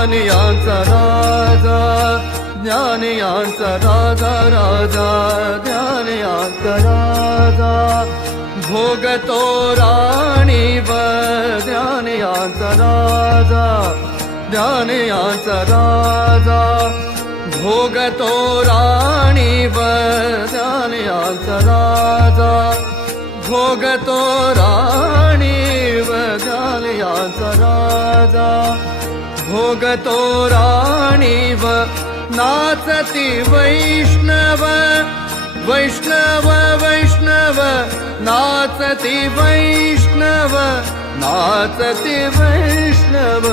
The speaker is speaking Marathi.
ज्ञानियांचा राजा ज्ञानियांचा राजा राजा ज्ञानियांचा राजा भोगतो राणीवर ज्ञानियांचा राजा ज्ञानियांचा राजा भोगतो राणीवर ज्ञानियांचा राजा भोगतो राणीवर ज्ञानियांचा राजा भोगतो राणीवर नाचती वैष्णव वैष्णव वैष्णव नाचती वैष्णव नाचती वैष्णव